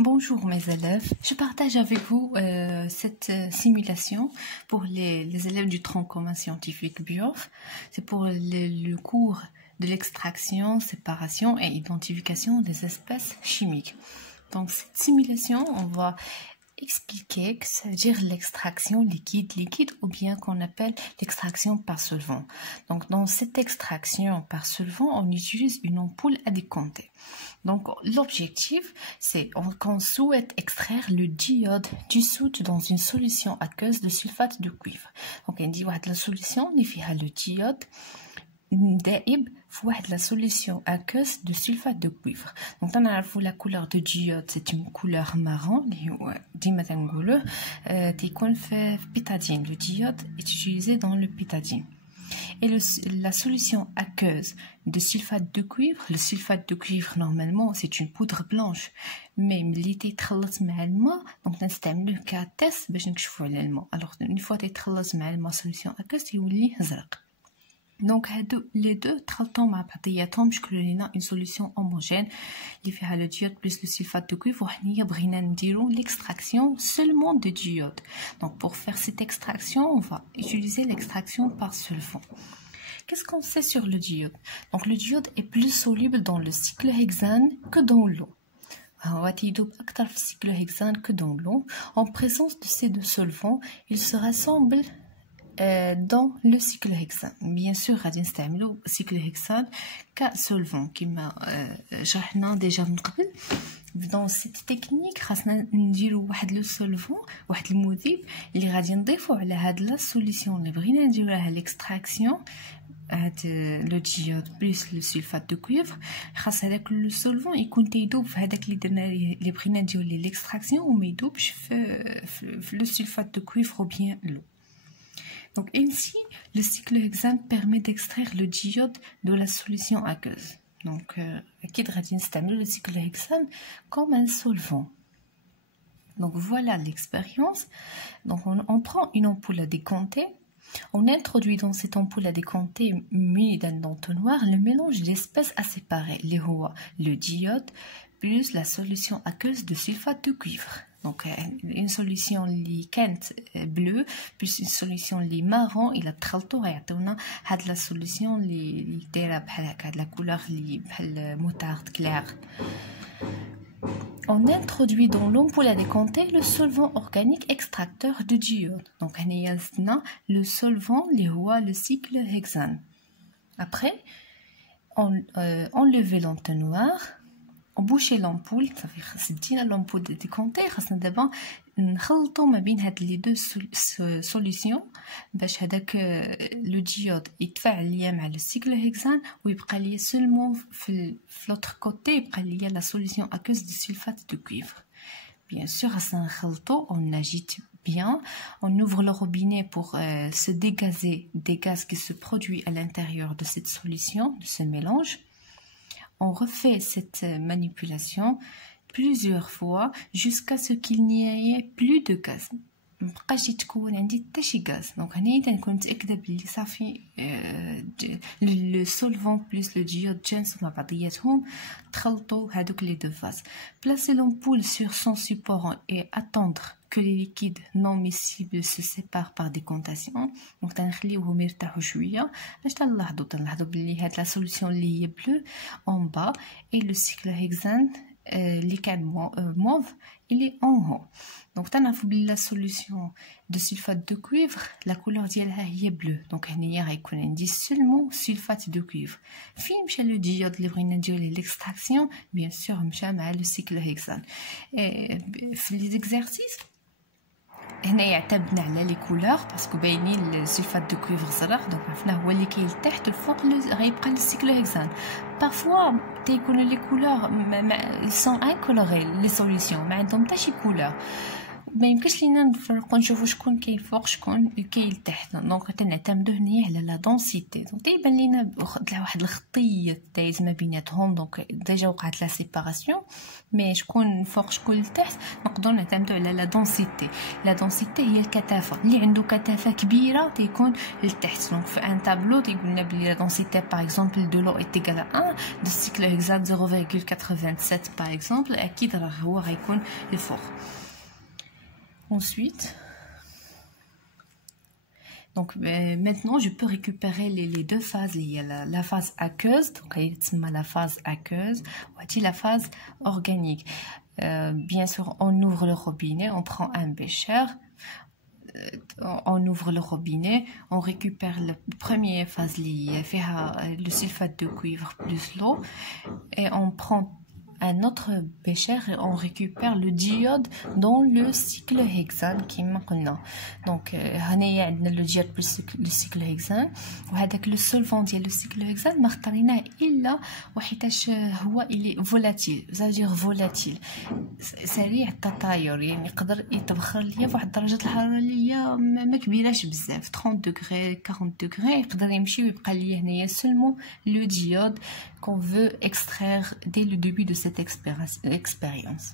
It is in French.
Bonjour mes élèves, je partage avec vous cette simulation pour les élèves du tronc commun scientifique BIOF. C'est pour le cours de l'extraction, séparation et identification des espèces chimiques. Donc cette simulation, on va expliquer que ça veut dire l'extraction liquide ou bien qu'on appelle l'extraction par solvant. Donc dans cette extraction par solvant, on utilise une ampoule à décompter. Donc l'objectif, c'est qu'on souhaite extraire le diode dissout dans une solution aqueuse de sulfate de cuivre. Donc on dit la solution il y a le diode دائب في واحد la solution aqueuse de sulfate de cuivre. Donc تنعرفوا la couleur de diode c'est une couleur marron اللي هو ديما تنقولوه تيكون في bétadine. Le diode est utilisé dans le bétadine. Et la solution aqueuse de sulfate de cuivre, le sulfate de cuivre normalement c'est une poudre blanche, mais ملي تيتخلط مع الماء donc نستعملوه كتست باش نكشفوا على الماء. Alors une fois تيتخلط مع الماء solution aqueuse يولي زرق. Donc les deux تخلطوا مع بعضياتهم بشكل لنا une solution homogène اللي فيها le diode plus le sulfate de cuivre. وحنايا بغينا نديرو l'extraction seulement de diode. Donc pour faire cette extraction, on va utiliser l'extraction par solvant. Qu'est-ce qu'on sait sur le diode? Donc le diode est plus soluble dans le cyclohexane que dans l'eau. هو تيذوب أكثر في الcyclohexane que dans l'eau. En présence de ces deux solvants, il se rassemble dans le cyclohexane. Bien sûr غادي نستعملوا cyclohexane كsolvant كما شرحنا ديجا من قبل. Dans cette technique خاصنا نديروا واحد لو سولفون واحد المذيب اللي غادي نضيفوا على هاد لا سوليسيون اللي بغينا نديروها ليكستراكسيون هاد لو ديود بلس لو سولفات دو كويفر. خاص هذاك لو سولفون يكون تيذوب في هذاك اللي درنا اللي بغينا نديروا ليه ليكستراكسيون وما يذوبش في لو سولفات دو كويفر ou bien l'eau. Donc ainsi, le cyclohexane permet d'extraire le diode de la solution aqueuse. Donc, أكيد غادي نستعملوا le cyclohexane comme un solvant. Donc voilà l'expérience. Donc on prend une ampoule à décompter. On introduit dans cette ampoule à décompter munie d'un entonnoir le mélange d'espèces à séparer, le diode plus la solution aqueuse de sulfate de cuivre. Donc une solution li كانت bleue plus une solution li marron il a تخلطوا غيعطيونا هاد la solution li دايره بحال هكا هاد la couleur li بحال moutarde claire. On introduit dans l'ampoule à décompter le solvant organique extracteur de diode. Donc هنايا زدنا le solvant li هو le cyclohexane. Après on enlever l'entonnoir. On bouche l'ampoule, ça fait خاصنا l'ampoule de décompter. خاصنا دابا نخلطوا ما بين هاد لي دو سوليسيون باش هذاك لو ديود يتفاعل ليا مع لو cyclohexane ويبقى ليا سولمون في l'autre côté يبقى ليا la solution aqueuse de sulfate de cuivre. Bien sûr خاصنا نخلطوا, on agite bien, on ouvre le robinet pour se dégazer des gaz qui se produisent à l'intérieur de cette solution, de ce mélange. On refait cette manipulation plusieurs fois jusqu'à ce qu'il n'y ait plus de gaz. مبقاش يتكون عندي حتى شي غاز. دونك هنايا تنكون متاكده بلي صافي لو سولفون بلس لو ديود تجانسوا مع بعضياتهم تخلطوا هذوك لي دو فاز. Placer l'ampoule sur son support et attendre que les liquides non miscibles se séparent par décantation. Donc تنخليوهم يرتاحوا شويه باش تنلاحظوا بلي هاد لا سوليسيون اللي هي بلو en bas et le cyclohexane اللي كان mauve il est en haut. Donc تنعرفوا بلي la solution de sulfate de cuivre la couleur ديالها هي bleu. Donc هنايا غيكون عندي seulement sulfate de cuivre. فين مشى le diode اللي بغينا نديرو ليه l'extraction? Bien sûr مشى مع le cyclohexane. في les exercices هنايا اعتمدنا على لي كولور باسكو باينين السلفات دو كويفر زرق. دونك عرفنا هو اللي كاين لتحت الفوق غيبقى السيكلوهكسان. بارفوا تيكونوا لي كولور ils sont incolorés les solutions ما عندهم حتى شي كولور ما يمكنش لينا نفرقوا نشوفوا شكون كاين فوق شكون كاين تحت. دونك تنعتمدوا هنايا على لا دونسيتي. دونك تيبان لينا واحد الخطيه دايز ما بيناتهم، دونك ديجا وقعت لا سيباراسيون. مي شكون فوق شكون تحت نقدروا نعتمدوا على لا دونسيتي. لا دونسيتي هي الكثافه، اللي عنده كثافه كبيره تيكون لتحت. دونك في ان تابلو تيقولنا بلي لا دونسيتي باغ اكزومبل دو لو ايت ايغال 1 دو سيكل هكزان 0,87 باغ اكزومبل، اكيد راه هو غيكون الفوق. Ensuite, donc maintenant je peux récupérer les deux phases. Il y a la phase aqueuse, donc la phase aqueuse, ou la phase organique. Bien sûr, on ouvre le robinet, on prend un bécher, on ouvre le robinet, on récupère la première phase liée, le sulfate de cuivre plus l'eau, et on prend un autre bécher et on récupère le diode dans le cyclohexane qui maintenant. Donc هنايا عندنا le diode plus le cyclohexane، وهذاك le solvant ديال le cyclohexane ما اختاريناه الا وحيتاش هو اللي فولاتيل، c'est-à-dire volatile سريع التطاير، يعني يقدر يتبخر ليا بواحد درجه الحراره اللي هي ما كبيراش بزاف 30 دوغري 40 دوغري، يقدر يمشي ويبقى ليا هنايا seulement le diode qu'on veut extraire dès le début de cette expérience.